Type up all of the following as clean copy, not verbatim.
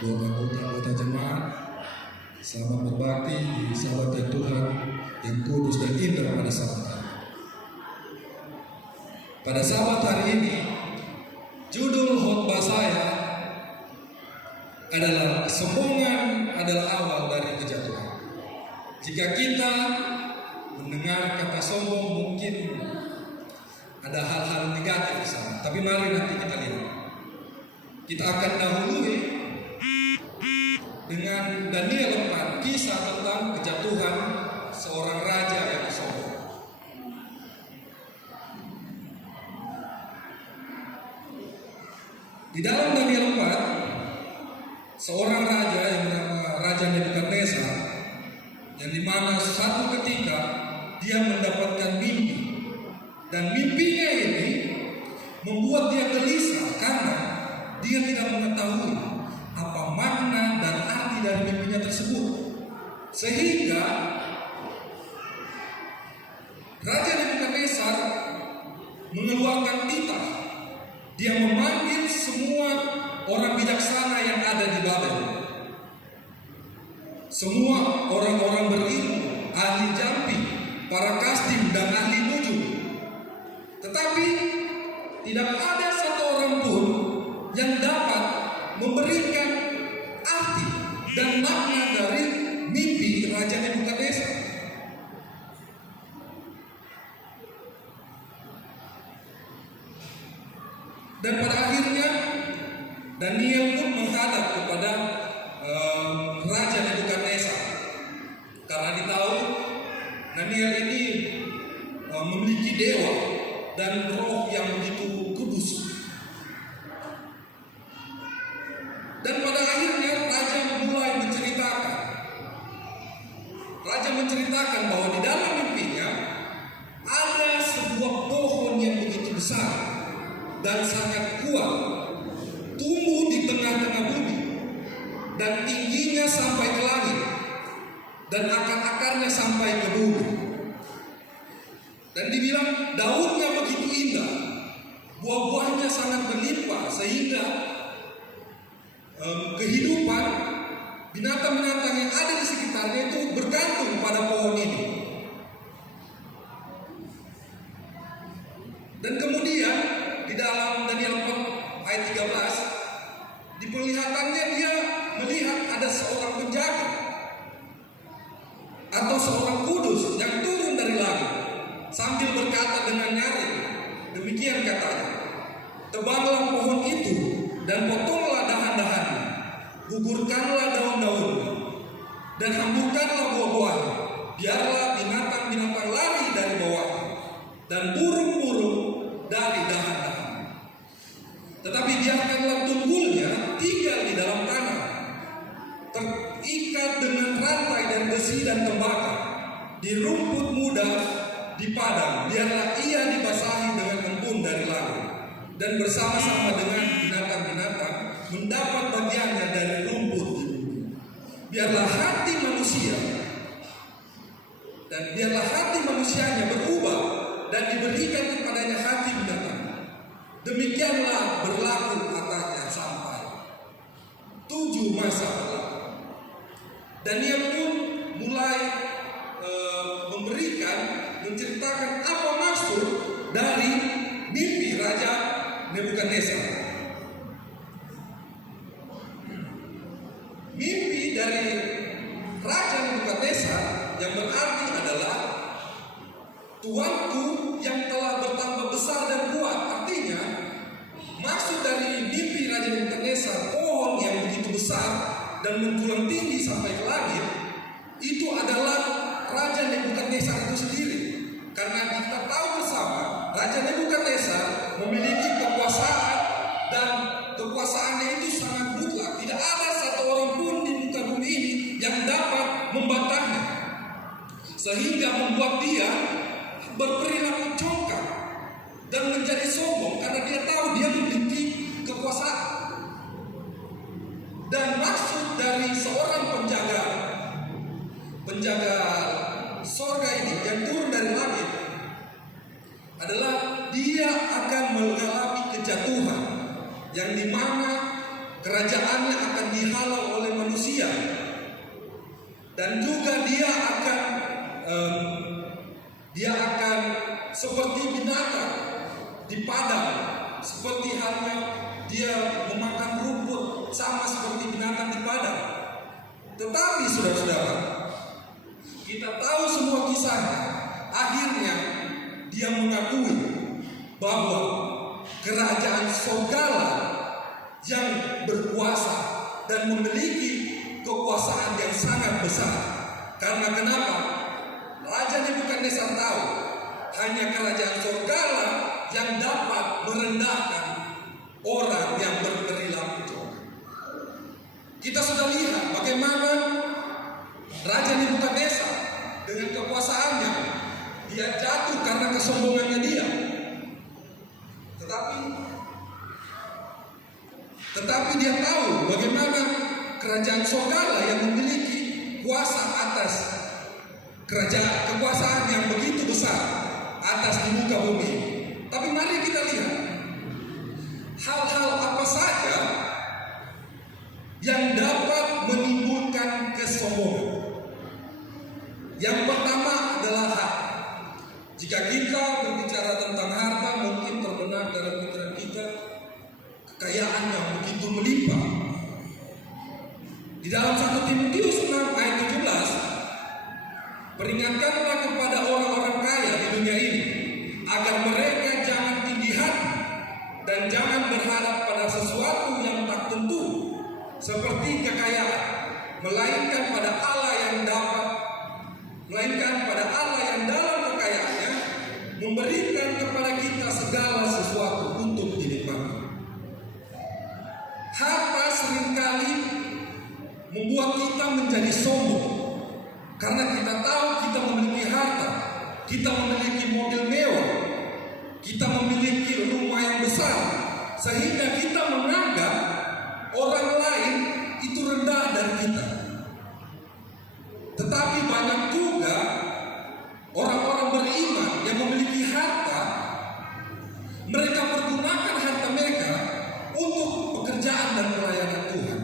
buat anggota jemaat, selamat berbakti di sahabat Tuhan yang kudus dan indah pada sabat hari. Pada sabat hari ini, judul khotbah saya adalah kesombongan adalah awal dari kejatuhan. Jika kita mendengar kata sombong, mungkin ada hal-hal negatif di sana. Tapi mari nanti kita lihat. Kita akan dahului dengan Daniel 4, kisah tentang kejatuhan seorang raja yang sombong. Di dalam Daniel 4, seorang raja yang bernama Raja Nebukadnezar, yang dimana suatu ketika dia mendapatkan mimpi, dan mimpinya ini membuat dia gelisah karena dia tidak mengetahui apa makna dan arti dari mimpinya tersebut, sehingga Raja Nebukadnezar mengeluarkan titah. Dia memanggil semua orang bijaksana yang ada di Babel, semua orang-orang berilmu, ahli jampi, para kastim dan ahli nujum. Tetapi tidak ada satu orang pun yang dapat memberikan arti dan makna dari mimpi Raja Nebukadnezar. Dan pada akhirnya Daniel pun menghadap kepada Raja Nebukadnezar, karena ditahu Daniel ini memiliki dewa dan roh yang begitu kudus. Dan pada akhirnya Raja mulai menceritakan. Raja menceritakan bahwa di dalam mimpinya ada sebuah pohon yang begitu besar dan sangat kuat, tumbuh di tengah-tengah bumi, dan tingginya sampai ke langit, dan akar-akarnya sampai ke bumi. Dan dibilang daunnya begitu indah, buah-buahnya sangat berlimpah, sehingga kehidupan binatang-binatang yang ada di sekitarnya itu bergantung pada pohon ini. Dan kemudian di dalam Daniel 4 ayat 13, diperlihatannya dia melihat ada seorang penjaga atau seorang kudus yang turun dari langit sambil berkata dengan nyaring, demikian katanya, tebanglah pohon itu dan potonglah dahan-dahannya, gugurkanlah daun-daunnya, dan hamburkanlah buah-buahnya, biarlah binatang-binatang lari dari bawahnya, dan burung-burung dari dahan-dahan. Tetapi biarkanlah tunggulnya tinggal di dalam tanah, terikat dengan rantai dan besi dan tembaga, di rumput muda di padang, biarlah ia dibasahi dengan embun dari langit, dan bersama-sama dengan binatang-binatang mendapat bagiannya dari rumput di bumi. Biarlah hati manusia dan biarlah hati manusianya berubah dan diberikan kepadanya hati binatang. Demikianlah berlaku atasnya sampai 7 masa berlaku. Daniel pun mulai menceritakan apa maksud dari mimpi Raja Nebukadnezar. Mimpi dari Raja Nebukadnezar yang berarti adalah Tuanku yang telah bertambah besar dan kuat. Artinya maksud dari mimpi Raja Nebukadnezar, pohon yang begitu besar dan menjulang tinggi sampai ke langit, itu adalah Raja Nebukadnezar itu sendiri. Karena kita tahu bersama, Raja Nebukadnezar memiliki kekuasaan, dan kekuasaannya itu sangat mutlak. Tidak ada satu orang pun di muka bumi ini yang dapat membantahnya, sehingga membuat dia berperilaku congkak dan menjadi sombong karena dia tahu dia memiliki kekuasaan. Dan maksud dari seorang penjaga sorga ini yang turun dari langit adalah dia akan mengalami kejatuhan, yang dimana kerajaannya akan dihalau dan juga dia akan seperti binatang di padang, seperti halnya dia memakan rumput, sama seperti binatang di padang. Tetapi saudara-saudara, kita tahu semua kisahnya. Akhirnya dia mengakui bahwa kerajaan sorgalah yang berkuasa dan memiliki kekuasaan yang sangat besar. Karena kenapa? Raja Nebukadnezar tahu hanya kerajaan sorgalah yang dapat merendahkan orang yang berperilaku. Kita sudah lihat bagaimana Raja Nebukadnezar dengan kekuasaannya, dia jatuh karena kesombongannya dia. Tetapi dia tahu bagaimana kerajaan sorgalah yang memiliki kuasa atas kekuasaan yang begitu besar atas di muka bumi. Tapi mari kita lihat hal-hal apa saja yang dapat menimbulkan kesombongan. Yang pertama adalah harta. Jika kita berbicara tentang harta, mungkin terbenak dalam pikiran kita kekayaan yang begitu melimpah. Di dalam 1 Timotius 6 ayat 17, peringatkanlah kepada orang-orang kaya di dunia ini agar mereka jangan tinggi hati dan jangan berharap pada sesuatu yang tak tentu seperti kekayaan, melainkan pada Allah yang dalam kekayaannya memberikan kepada kita segala sesuatu untuk dinikmati. Harta seringkali membuat kita menjadi sombong karena kita tahu kita memiliki harta, kita memiliki mobil mewah, kita memiliki rumah yang besar, sehingga kita menganggap orang lain itu rendah dari kita. Tetapi banyak juga orang-orang beriman yang memiliki harta, mereka pergunakan harta mereka untuk pekerjaan dan pelayanan Tuhan.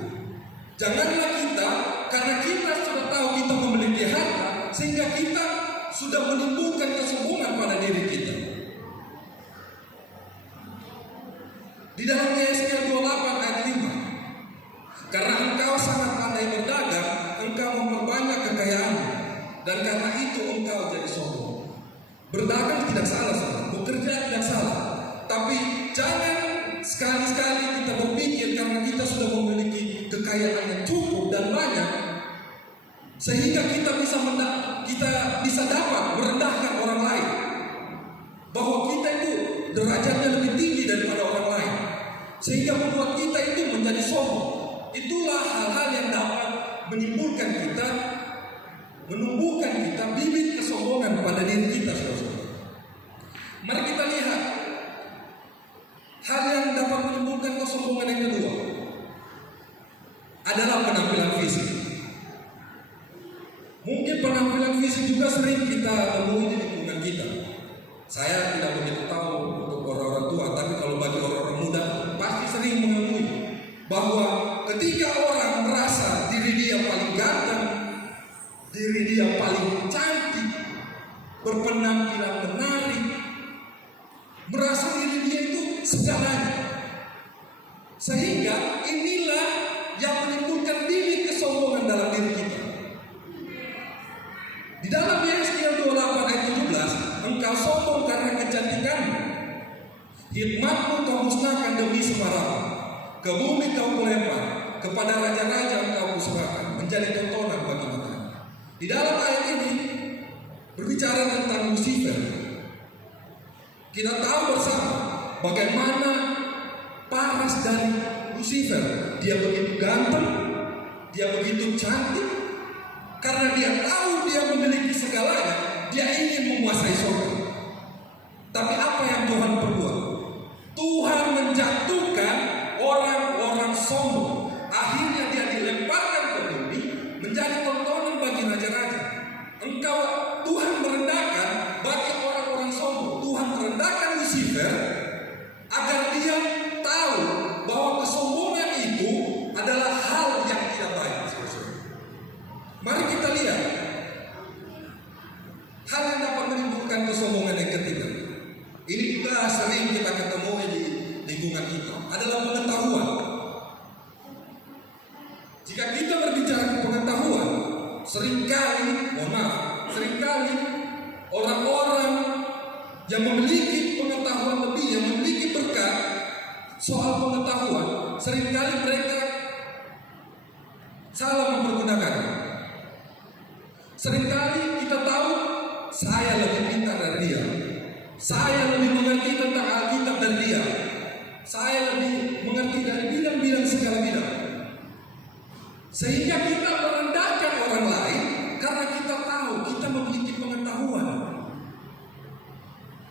Janganlah kita, karena kita sudah tahu kita memiliki harta, sehingga kita sudah menimbulkan kesombongan pada diri kita. Di dalam Yesaya 28 ayat 5, karena engkau sangat pandai berdagang, engkau memperbanyak kekayaanmu, dan karena itu engkau jadi sombong. Berdagang tidak salah, bekerja tidak salah, tapi jangan sekali-sekali kita berpikir karena kita sudah memiliki kekayaan yang cukup dan banyak, sehingga kita bisa dapat merendahkan orang lain, bahwa kita itu derajatnya lebih tinggi daripada orang lain, sehingga membuat kita itu menjadi sombong. Itulah hal-hal yang dapat menumbuhkan kita bibit kesombongan pada diri kita, saudara. Mari kita lihat hal yang dapat menimbulkan kesombongan yang kedua adalah penampilan fisik. Mungkin penampilan fisik juga sering kita temui di lingkungan kita. Saya tidak begitu tahu untuk orang-orang tua, tapi kalau bagi orang-orang muda pasti sering menemui bahwa ketika orang merasa diri dia paling ganteng, diri dia paling cantik, berpenampilan menarik, merasa diri dia itu segalanya, sehingga inilah yang menimbulkan bibit kesombongan dalam diri kita. Di dalam Yesaya 28 ayat 17, engkau sombong karena kecantikanmu, hikmatmu kau musnahkan demi sembarangan, ke bumi kau kulempar, kepada raja-raja engkau kusrahkan, menjadi tontonan bagi kita. Di dalam ayat ini berbicara tentang Lucifer. Kita tahu bersama bagaimana paras dari Lucifer. Dia begitu ganteng, dia begitu cantik, karena dia tahu dia memiliki segalanya, dia ingin menguasai surga. Tapi apa yang Tuhan perbuat? Tuhan menjatuhkan orang-orang sombong. Akhirnya dia dilemparkan ke bumi, menjadi tontonan bagi raja-raja. Tuhan merendahkan bagi orang-orang sombong. Tuhan merendahkan Lucifer agar dia tahu bahwa kesombongan itu adalah hal yang tidak baik. Mari kita lihat hal yang dapat menimbulkan kesombongan yang ketiga. Ini juga sering kita ketemu di lingkungan kita, adalah pengetahuan. Jika kita berbicara pengetahuan, seringkali orang-orang yang memiliki pengetahuan lebih, yang memiliki berkat soal pengetahuan, seringkali mereka salah mempergunakannya. Seringkali kita tahu saya lebih pintar dari dia, saya lebih mengerti tentang Alkitab dari dia, saya lebih mengerti dari bidang-bidang segala bidang. Sehingga kita merendahkan orang lain karena kita tahu kita memiliki pengetahuan.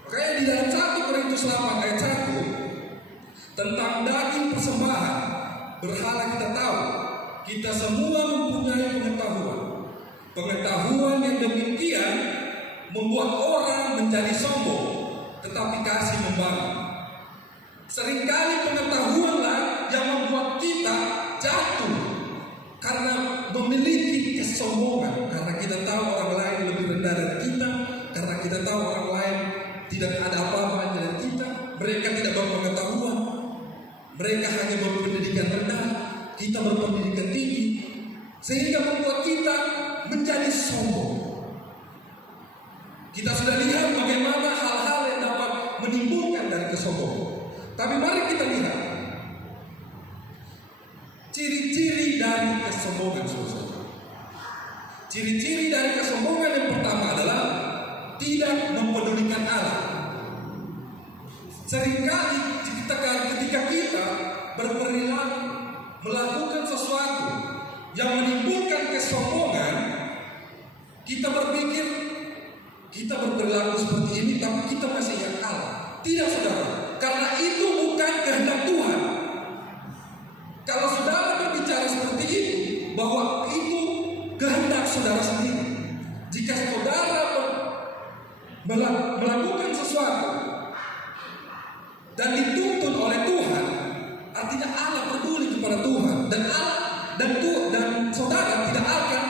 Makanya di dalam 1 Korintus 8 ayat 1 tentang daging persembahan berhala, kita tahu kita semua mempunyai pengetahuan. Pengetahuan yang demikian membuat orang menjadi sombong, tetapi kasih membangun. Seringkali pengetahuanlah yang membuat kita jatuh karena memiliki kesombongan, karena kita tahu orang lain lebih rendah dari kita, karena kita tahu orang lain tidak ada apa-apa dari kita. Mereka tidak berpengetahuan, mereka hanya berpendidikan rendah, kita berpendidikan tinggi, sehingga membuat kita menjadi sombong. Kita sudah lihat bagaimana hal-hal yang dapat menimbulkan dari kesombongan. Tapi mari kita lihat ciri-ciri dari kesombongan, saudara. Ciri-ciri dari kesombongan yang pertama adalah tidak mempedulikan Allah. Seringkali ketika kita berperilaku melakukan sesuatu yang menimbulkan kesombongan, kita berpikir kita berperilaku seperti ini, tapi kita masih ingat Allah. Tidak, saudara, karena itu bukan kehendak Tuhan. Kalau saudara berbicara seperti itu, bahwa itu kehendak saudara sendiri. Jika saudara melakukan sesuatu dan dituntun oleh Tuhan, artinya Allah peduli kepada Tuhan, dan saudara tidak akan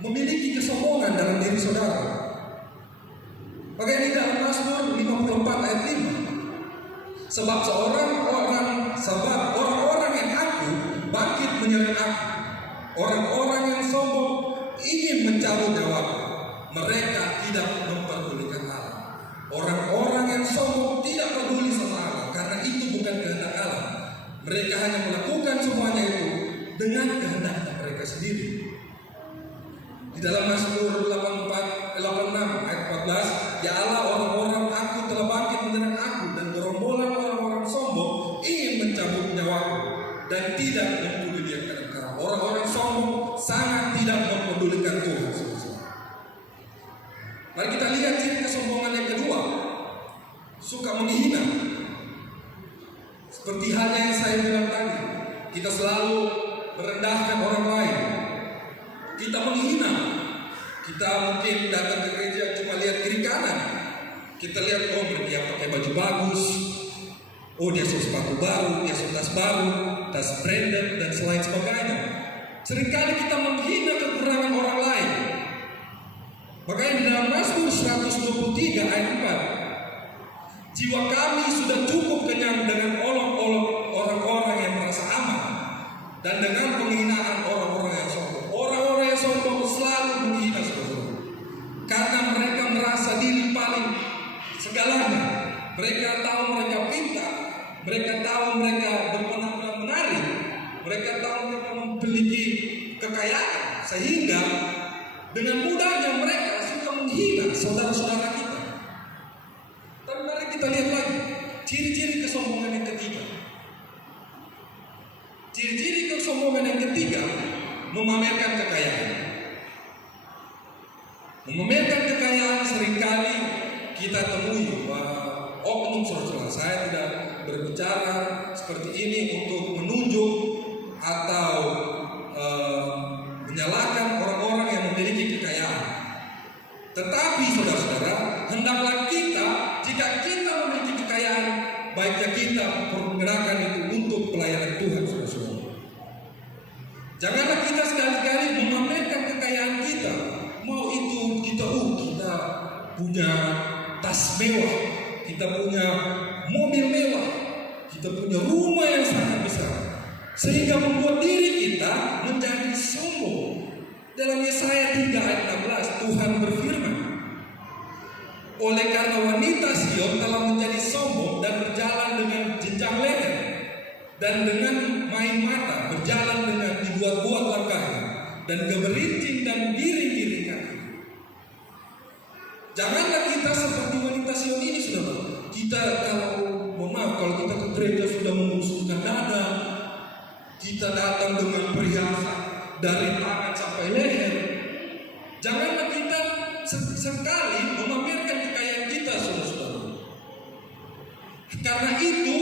memiliki kesombongan dalam diri saudara. Bagaimana di dalam Mazmur 54 ayat 5, sebab orang-orang yang aku bangkit menyerang aku, orang-orang yang sombong ingin mencabut nyawaku, mereka tidak memperdulikan Allah. Orang-orang yang sombong tidak peduli sama Allah, karena itu bukan kehendak Allah. Mereka hanya melakukan semuanya itu dengan kehendak mereka sendiri. Di dalam Mazmur 86 ayat 14, ya Allah, orang-orang aku telah bangkit menyerang aku, dan gerombolan orang-orang sombong ingin mencabut nyawaku dan tidak mempedulikan engkau. Orang-orang sombong sangat tidak mempedulikan Tuhan. Mari kita lihat ciri kesombongan yang kedua, suka menghina. Seperti halnya yang saya bilang tadi, kita selalu merendahkan orang lain, kita menghina. Kita mungkin datang ke gereja cuma lihat kiri kanan, kita lihat, oh dia pakai baju bagus, oh dia sepatu baru, dia tas baru, tas branded dan selain sebagainya. Seringkali kita menghina kekurangan orang lain. Makanya di dalam Mazmur 123 ayat 4, jiwa kami sudah cukup kenyang dengan olok-olok orang-orang yang merasa aman, dan dengan penghinaan orang-orang yang sombong. Orang-orang yang sombong selalu menghina saudara, karena mereka merasa diri paling segalanya. Mereka tahu mereka pintar, mereka tahu mereka berpenampilan menarik, mereka tahu mereka memiliki kekayaan, sehingga dengan mudahnya mereka suka menghina saudara-saudara kita. Tapi mari kita lihat lagi ciri-ciri kesombongan yang ketiga. Ciri-ciri kesombongan yang ketiga, memamerkan kekayaan. Memamerkan kekayaan seringkali kita temui oknum saudara. Saya tidak berbicara seperti ini untuk menunjuk atau menyalahkan orang-orang yang memiliki kekayaan. Tetapi saudara-saudara, hendaklah kita, jika kita memiliki kekayaan, baiknya kita pergunakan itu untuk pelayanan Tuhan, saudara-saudara. Janganlah kita sekali-kali memamerkan kekayaan kekayaan kita. Mau itu kita punya tas mewah, kita punya mobil mewah, kita punya rumah yang sangat besar, sehingga membuat diri kita menjadi sombong. Dalam Yesaya 3 ayat 16 Tuhan berfirman, oleh karena wanita Sion telah menjadi sombong dan berjalan dengan jenjang leher, dan dengan main mata berjalan dengan dibuat-buat langkahnya, dan gemerincing dan miring-miring kaki. Janganlah kita seperti wanita Sion ini, saudara. Kita kalau kita ke gereja sudah membusukkan dada, kita datang dengan perhiasan dari tangan sampai leher. Janganlah kita sekali memamerkan kekayaan kita, saudara-saudara. Karena itu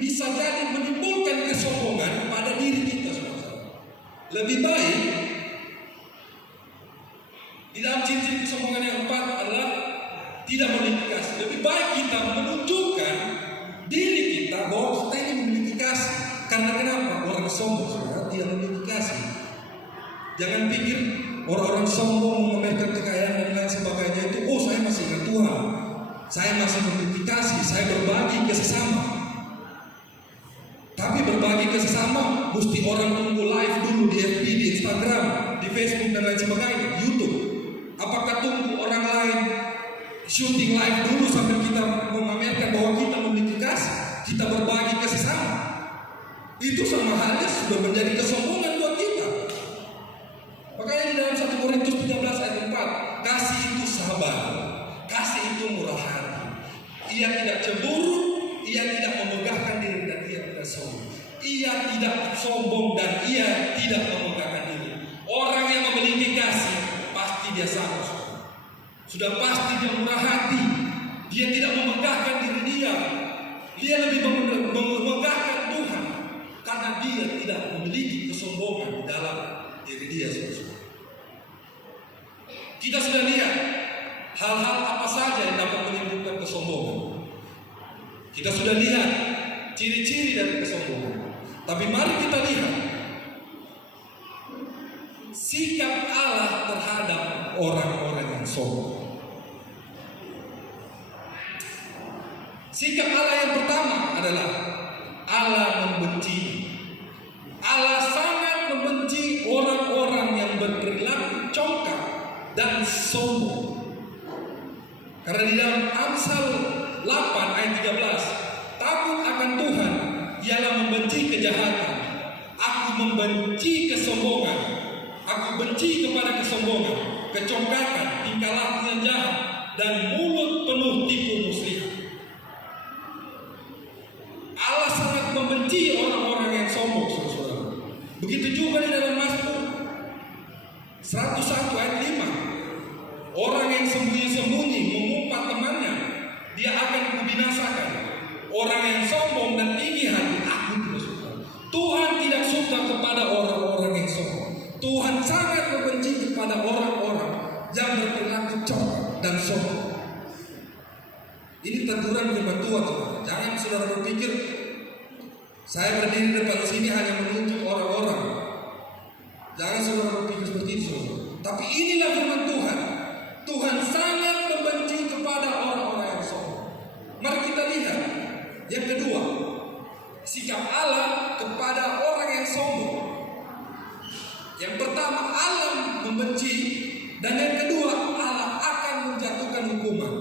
bisa jadi menimbulkan kesombongan pada diri kita, saudara. Lebih baik di dalam ciri-ciri kesombongan yang keempat adalah tidak memiliki kasih. Lebih baik kita menunjukkan diri kita bahwa kita ini memiliki kasih. Karena kenapa? Orang sombong, saudara, tidak memiliki kasih. Jangan pikir orang-orang sombong memamerkan kekayaan dan lain sebagainya itu, oh saya masih ingat Tuhan, saya masih memiliki kasih, saya berbagi ke sesama. Tapi berbagi ke sesama mesti orang tunggu live dulu di FB, di Instagram, di Facebook dan lain sebagainya, di YouTube. Apakah tunggu orang lain syuting live dulu sambil kita memamerkan bahwa kita memiliki kasih, kita berbagi ke sesama? Itu sama halnya sudah menjadi kesombongan buat kita. Makanya di dalam 1 Korintus 13 ayat 4, kasih itu sabar, kasih itu murah hati. Ia tidak cemburu, ia tidak memegahkan diri, dan ia tidak sombong. Ia tidak sombong dan ia tidak memegahkan diri. Orang yang memiliki kasih pasti dia sabar. Sudah pasti dia murah hati. Dia tidak memegahkan diri dia. Dia lebih memegahkan Tuhan, karena dia tidak memiliki kesombongan dalam diri dia, saudara. Kita sudah lihat hal-hal apa saja yang dapat menimbulkan kesombongan. Kita sudah lihat ciri-ciri dari kesombongan. Tapi mari kita lihat sikap Allah terhadap orang-orang yang sombong. Sikap Allah yang pertama adalah Allah membenci. Allah sangat membenci orang-orang yang berperilaku congkak dan sombong. Karena di dalam Amsal 8 ayat 13, takut akan Tuhan ialah membenci kejahatan. Aku membenci kesombongan. Aku benci kepada kesombongan, kecongkakan, tingkah laku yang jahat, dan mulut penuh tipu muslihat. Allah sangat membenci orang-orang yang sombong, saudara. Begitu juga di dalam Mazmur 101 ayat 5. Orang yang sembunyi-sembunyi mengumpat temannya, dia akan kubinasakan. Orang yang sombong dan tinggi hati, aku tidak suka. Tuhan tidak suka kepada orang-orang yang sombong. Tuhan sangat membenci kepada orang-orang yang berperilaku congkak dan sombong. Ini teguran firman Tuhan, saudara. Jangan saudara berpikir saya berdiri depan sini hanya menunjuk orang-orang. Jangan saudara berpikir seperti itu, saudara. Tapi inilah firman Tuhan. Tuhan sangat membenci kepada orang-orang yang sombong. Mari kita lihat yang kedua, sikap Allah kepada orang yang sombong. Yang pertama, Allah membenci, dan yang kedua, Allah akan menjatuhkan hukuman.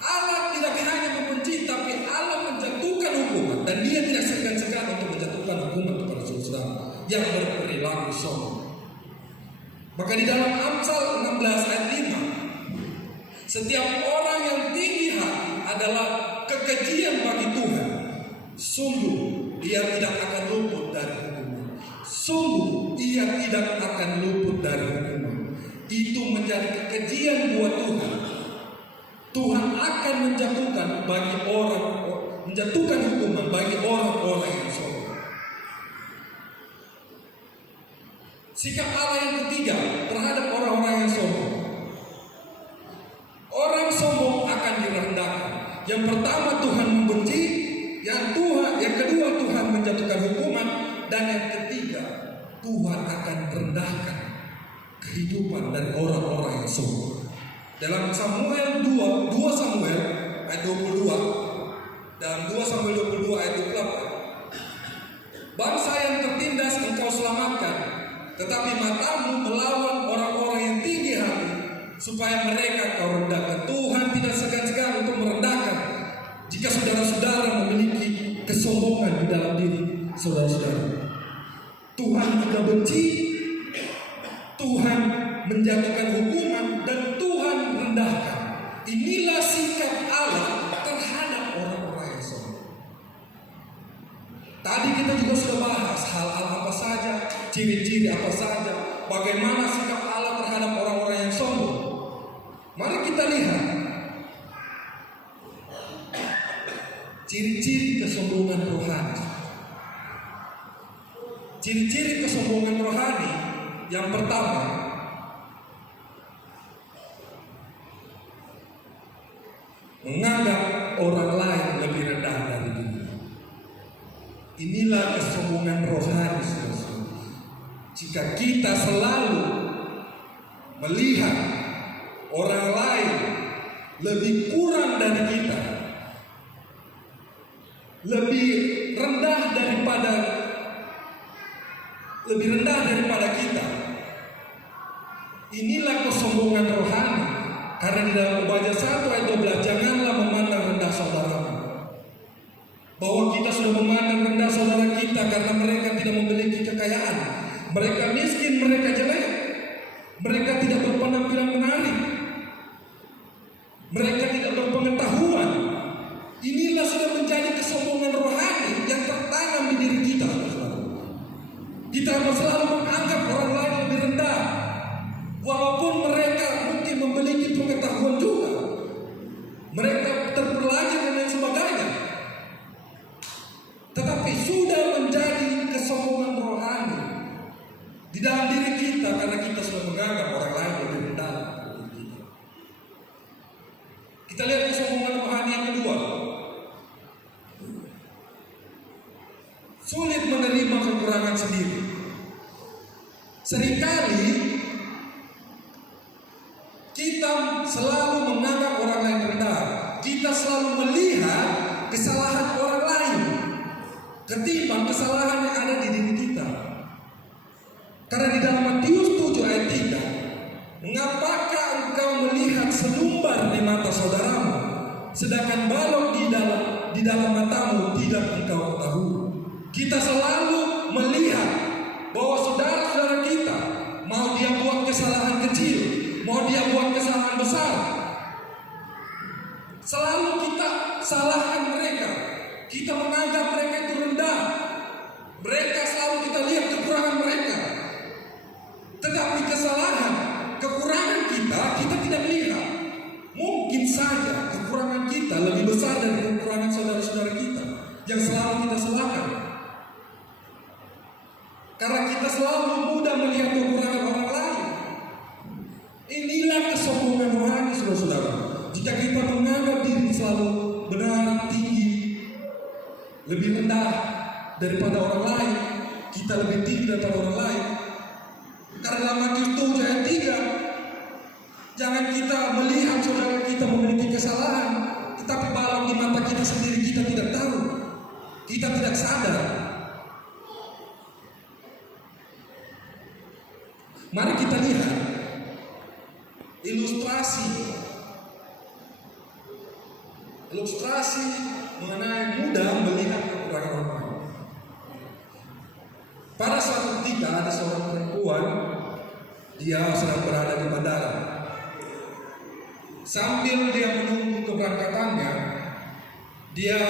Allah tidak hanya membenci, tapi Allah menjatuhkan hukuman, dan Dia tidak segan-segan untuk menjatuhkan hukuman kepada saudara yang berperilaku sombong. Maka di dalam Amsal 16 ayat 5, setiap orang yang tinggi hati adalah kekejian bagi Tuhan. Sungguh ia tidak akan luput dari hukuman. Sungguh ia tidak akan luput dari hukuman. Itu menjadi kekejian buat Tuhan. Tuhan akan menjatuhkan hukuman bagi orang-orang yang sombong. Sikap Allah yang ketiga terhadap orang-orang yang sombong. Orang sombong akan direndahkan. Yang pertama Tuhan membenci, yang kedua Tuhan menjatuhkan hukuman, dan yang ketiga Tuhan akan rendahkan. kehidupan dari orang-orang yang sombong. Dalam Samuel 2 Samuel ayat 22, dalam 2 Samuel 22 ayat 28, bangsa yang tertindas engkau selamatkan, tetapi matamu melawan orang-orang yang tinggi hati, supaya mereka kau rendahkan. Tuhan tidak segan-segan untuk merendahkan jika saudara-saudara memiliki kesombongan di dalam diri saudara-saudara. Tuhan juga benci, Tuhan menjatuhkan hukuman, dan Tuhan rendahkan. Inilah sikap Allah terhadap orang-orang yang sombong. Tadi kita juga sudah bahas hal-hal apa saja, ciri-ciri apa saja, bagaimana sikap Allah terhadap orang-orang yang sombong. Mari kita lihat ciri-ciri kesombongan rohani. Ciri-ciri kesombongan rohani yang pertama, menganggap orang lain lebih rendah dari diri. Inilah kesombongan rohani, saudara-saudara. Jika kita selalu melihat orang lain lebih kurang dari kita, lebih rendah daripada kita, inilah kesombongan rohani. Karena di dalam Ibadah 1 ayat 12, janganlah memandang rendah saudaramu. Bahwa kita sudah memandang rendah saudara kita karena mereka tidak memiliki kekayaan, mereka miskin, mereka jelek, mereka tidak berpenampilan menarik, mereka tidak berpengetahuan. Inilah sudah menjadi kesombongan rohani yang tertanam di diri kita. Kita harus selalu menganggap orang lain lebih rendah, walaupun mereka mungkin memiliki pengetahuan juga, mereka terpelajar dan lain sebagainya, tetapi sudah menjadi kesombongan rohani di dalam diri kita karena kita sudah menganggap orang lain lebih rendah dari kita. Kita lihat kesombongan rohani yang kedua, sulit menerima kekurangan sendiri. Seringkali kita selalu menganggap orang lain rendah. Kita selalu melihat kesalahan orang lain ketimbang kesalahan yang ada di diri kita. Karena di dalam Matius 7 ayat 3, mengapakah engkau melihat selumbar di mata saudaramu, sedangkan balok di dalam matamu tidak engkau ketahui. Kita selalu melihat bahwa saudara-saudara kita, mau dia buat kesalahan kecil, mau dia buat kesalahan besar, selalu kita salahkan mereka. Kita menganggap mereka itu rendah. Mereka selalu kita lihat kekurangan mereka. Tetapi kesalahan, kekurangan kita tidak lihat. Mungkin saja kekurangan kita lebih besar dari kekurangan saudara-saudara kita yang selalu kita salahkan. Karena kita selalu mudah melihat kekurangan orang lain. Inilah kesombongan rohani, saudara-saudara. Jika kita menganggap diri selalu benar, tinggi, lebih rendah daripada orang lain, kita lebih tinggi daripada orang lain. Karena dalam Matius 7 ayat 3, jangan kita melihat saudara kita memiliki kesalahan, tetapi balok di mata kita sendiri kita tidak tahu, kita tidak sadar. Mari kita lihat ilustrasi mengenai mudah melihat kekurangan orang lain. Pada suatu ketika ada seorang perempuan, dia sedang berada di bandara. Sambil dia menunggu keberangkatannya, dia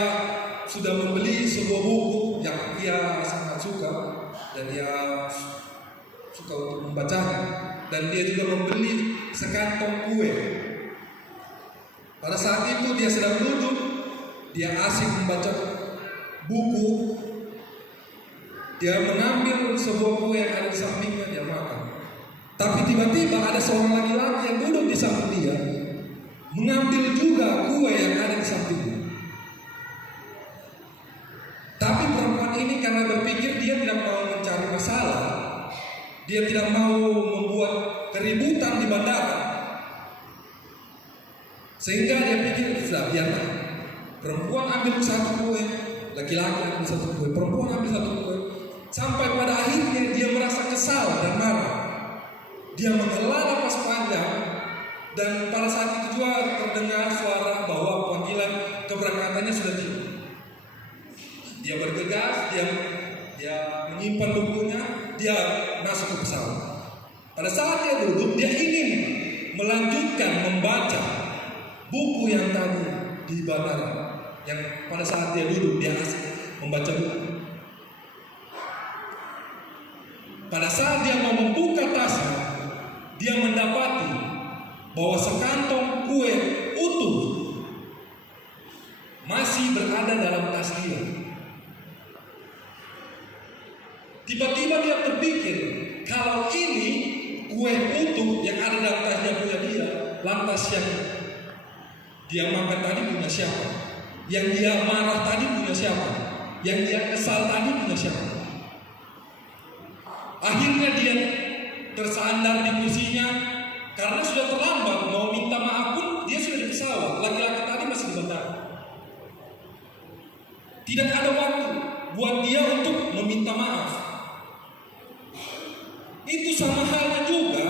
sudah membeli sebuah buku yang dia sangat suka dan dia suka untuk membacanya, dan dia juga membeli sekantong kue. Pada saat itu dia sedang duduk, dia asik membaca buku, dia mengambil sebuah kue yang ada di sampingnya, dia makan. Tapi tiba-tiba ada seorang laki-laki yang duduk di samping dia, mengambil juga kue yang ada di sampingnya. Tapi perempuan ini karena berpikir dia tidak mau mencari masalah, dia tidak mau membuat keributan di bandara, sehingga dia pikir sudah biarlah perempuan ambil satu kue, laki-laki ambil satu kue, perempuan ambil satu kue, sampai pada akhirnya dia merasa kesal dan marah. Dia menghela napas panjang, dan pada saat itu juga terdengar suara bahwa panggilan keberangkatannya sudah tiba. Dia bergegas, dia menyimpan bukunya, dia masuk ke pesawat. Pada saat dia duduk, dia ingin melanjutkan membaca buku yang tadi di bandara. Yang pada saat dia duduk, dia asik membaca buku. Pada saat dia mau membuka tasnya, dia mendapati bahwa sekantong kue utuh masih berada dalam tas dia. Tiba-tiba dia berpikir, kalau ini kue utuh yang ada dalam tasnya punya dia, lantas yang dia makan tadi punya siapa? Yang dia marah tadi punya siapa? Yang dia kesal tadi punya siapa? Akhirnya dia tersandar di kursinya karena sudah terlambat, mau minta maaf pun dia sudah di pesawat. Laki-laki tadi masih di bandara. Tidak ada waktu buat dia untuk meminta maaf. Itu sama halnya juga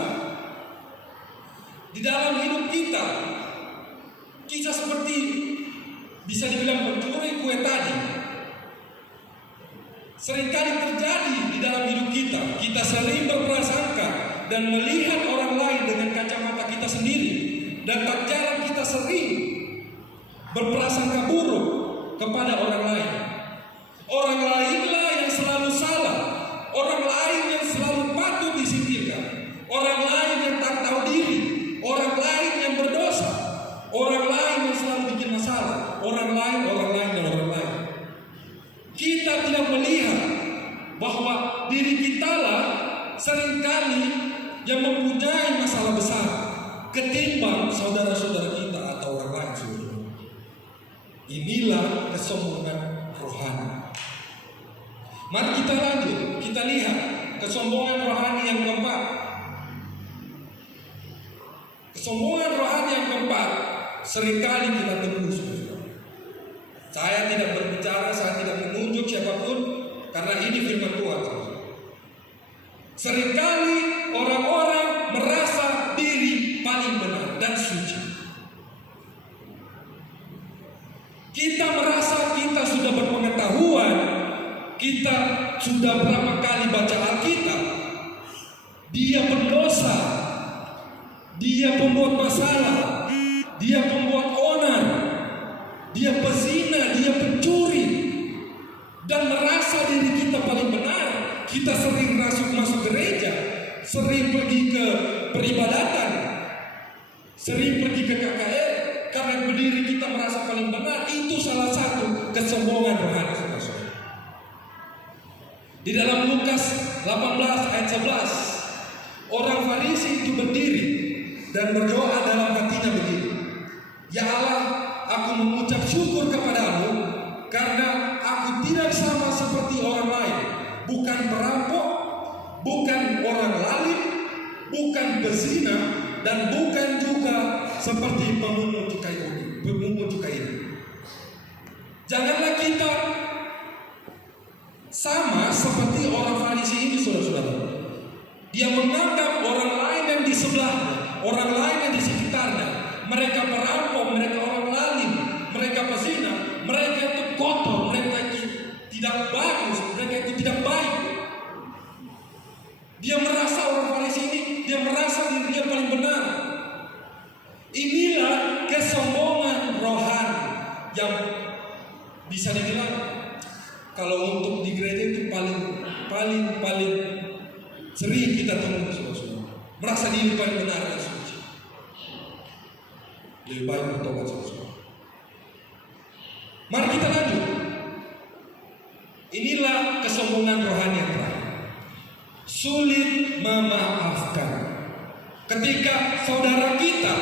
di dalam hidup kita. Kisah seperti bisa dibilang pencuri kue tadi seringkali terjadi di dalam hidup kita. Kita sering berprasangka dan melihat orang lain dengan kacamata kita sendiri, dan terkadang kita sering berprasangka buruk kepada orang lain. Orang lainlah yang selalu salah, orang lain yang selalu patut disingkirkan, orang lain yang tak tahu diri, orang lain yang berdosa, orang lain yang selalu bikin masalah, orang lain dan orang lain. Kita tidak melihat bahwa diri kitalah seringkali yang mempunyai masalah besar ketimbang saudara-saudara kita atau orang lain. Inilah kesombongan rohani. Mari kita lanjut, kita lihat kesombongan rohani yang keempat. Kesombongan rohani yang keempat seringkali kita temui. Saya tidak berbicara, saya tidak menunjuk siapapun, karena ini firman Tuhan. Seringkali orang-orang merasa diri paling benar dan suci. Kita merasa kita sudah berpengetahuan, kita sudah berapa kali baca Alkitab. Dia berdosa, dia pembuat masalah, dia pembuat onar, dia pezina, dia pencuri, dan merasa diri kita paling benar. Kita sering masuk gereja, sering pergi ke peribadatan, sering pergi ke KKR, karena berdiri kita merasa paling benar. Itu salah satu kesombongan rohani. Di dalam Lukas 18 ayat 11, orang Farisi itu berdiri dan berdoa dalam hatinya begini, "Ya Allah, aku mengucap syukur kepadamu karena aku tidak sama seperti orang lain, bukan perampok, bukan orang lalim, bukan pezina, dan bukan juga seperti pemungut cukai ini." Janganlah kita sama seperti orang Farisi ini, saudara-saudara. Dia menganggap orang lain yang di sebelahnya, orang lain yang di sekitarnya, mereka perampok, mereka orang lalim, mereka pezina, mereka itu kotor, mereka itu tidak bagus, mereka itu tidak baik. Dia merasa orang Farisi ini, dia merasa dirinya paling benar. Inilah kesombongan rohani yang bisa dibilang kalau untuk di gereja itu paling sering kita temui, saudara-saudara. Merasa diri paling benar dan suci. Lebih baik bertobat, saudara-saudara. Mari kita lanjut. Inilah kesombongan rohani yang terakhir. Sulit memaafkan. Ketika saudara kita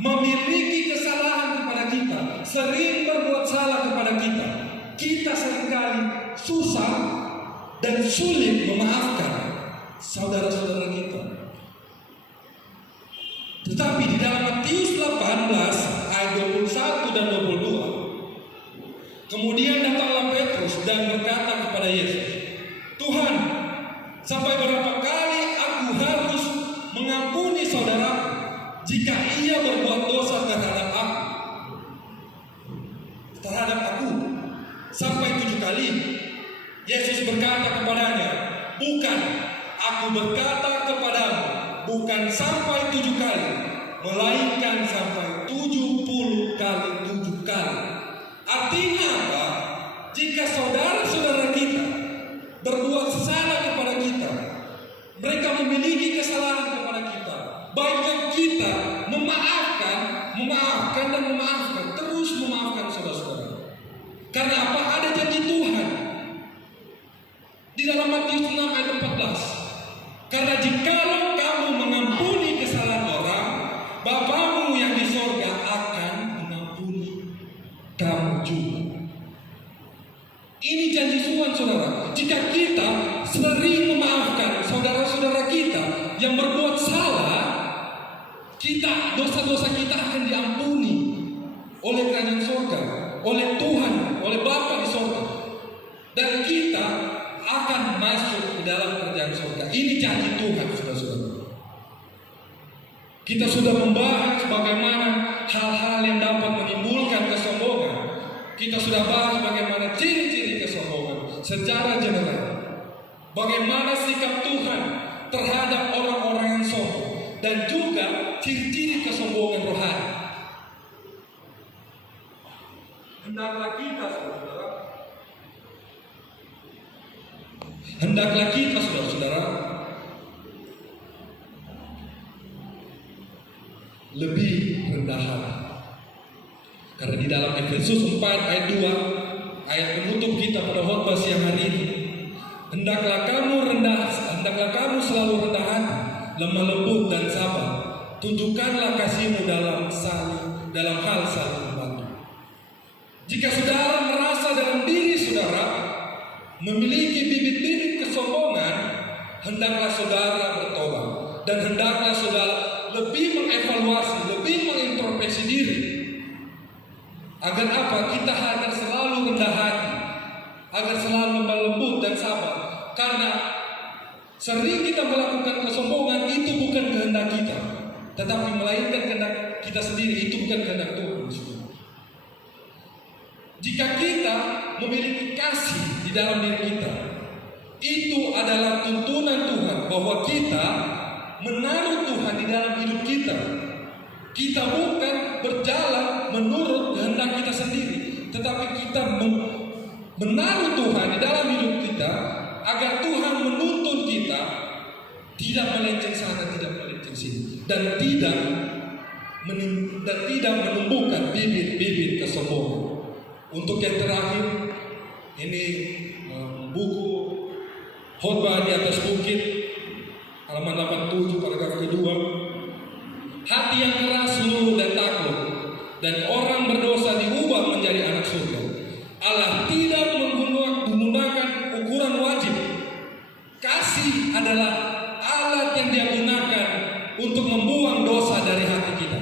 memiliki kesalahan kepada kita, sering berbuat salah kepada kita, kita seringkali susah dan sulit memaafkan saudara-saudara kita. Tetapi di dalam Matius 18 ayat 21 dan 22, kemudian datanglah Petrus dan berkata kepada Yesus, "Tuhan, sampai berapa kali aku harus mengampuni saudaraku jika ia berbuat dosa terhadap aku? Sampai 7 kali?" Yesus berkata kepadanya, "Bukan, aku berkata kepadamu, bukan sampai 7 kali, melainkan sampai 70 kali 7 kali." Artinya apa? Jika saudara-saudara kita berbuat salah kepada kita, mereka memiliki kesalahan kepada kita, baiknya kita memaafkan dan memaafkan, terus memaafkan saudara-saudara. Karena apa? Ada janji Tuhan di dalam Matius 6 ayat 14. Karena jikalau kamu mengampuni kesalahan orang, Bapamu yang di sorga akan mengampuni kamu juga. Ini janji Tuhan, saudara. Jika kita sering memaafkan saudara-saudara kita yang berbuat salah, dosa-dosa kita akan diampuni oleh kerajaan sorga, oleh Tuhan, oleh Bapa di sorga, dan kita akan masuk ke dalam kerajaan sorga. Ini janji Tuhan, saudara-saudara. Kita sudah membahas bagaimana hal-hal yang dapat menimbulkan kesombongan. Kita sudah bahas bagaimana ciri-ciri kesombongan secara general. Bagaimana sikap Tuhan terhadap orang-orang yang sombong, dan juga ciri-ciri kesombongan rohani. Hendaklah kita, saudara, saudara-saudara, lebih rendah hati. Karena di dalam Efesus 4 ayat 2, ayat penutup kita pada khotbah siang hari ini, hendaklah kamu selalu rendah hati, lemah lembut dan sabar. Tunjukkanlah kasihmu dalam hal saling membantu. Jika saudara merasa dalam diri saudara memiliki bibit-bibit kesombongan, hendaklah saudara bertobat, dan hendaklah saudara lebih mengevaluasi, lebih mengintrospeksi diri. Agar apa? Kita agar selalu rendah hati, agar selalu lemah lembut dan sabar. Karena sering kita melakukan kesombongan, itu bukan kehendak kita, tetapi melainkan kehendak kita sendiri. Itu bukan kehendak Tuhan. Jika kita memiliki kasih di dalam diri kita, itu adalah tuntunan Tuhan bahwa kita menaruh Tuhan di dalam hidup kita. Kita bukan berjalan menurut kehendak kita sendiri, tetapi kita menaruh Tuhan di dalam hidup kita agar Tuhan menuntun kita tidak melenceng sana, tidak melenceng sini, dan tidak menumbuhkan bibit-bibit kesombongan. Untuk yang terakhir, ini buku Khotbah di Atas Bukit, halaman 87 paragraf kedua. Hati yang keras, luluh dan takut, dan orang berdosa diubah menjadi anak surga. Allah tidak menggunakan ukuran wajib. Kasih adalah alat yang Dia gunakan untuk membuang dosa dari hati kita.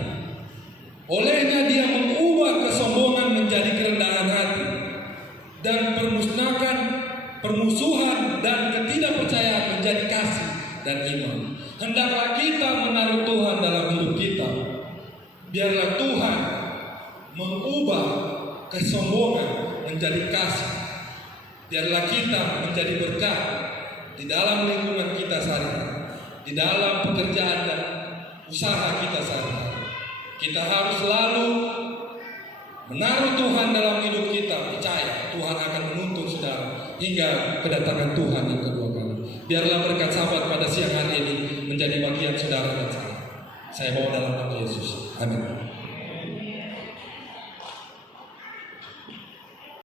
Olehnya Dia mengubah kesombongan menjadi kerendahan hati, dan permusuhan dan ketidakpercayaan menjadi kasih dan iman. Hendaklah kita menaruh Tuhan dalam hidup kita. Biarlah Tuhan mengubah kesombongan menjadi kasih. Biarlah kita menjadi berkat di dalam lingkungan kita sehari-hari, di dalam pekerjaan dan usaha kita sehari-hari. Kita harus selalu menaruh Tuhan dalam hidup kita, percaya Tuhan akan menuntun saudara hingga kedatangan Tuhan yang kedua kali. Biarlah berkat sahabat pada siang hari ini menjadi bagian saudara dan saya. Saya bawa dalam nama Yesus. Amin.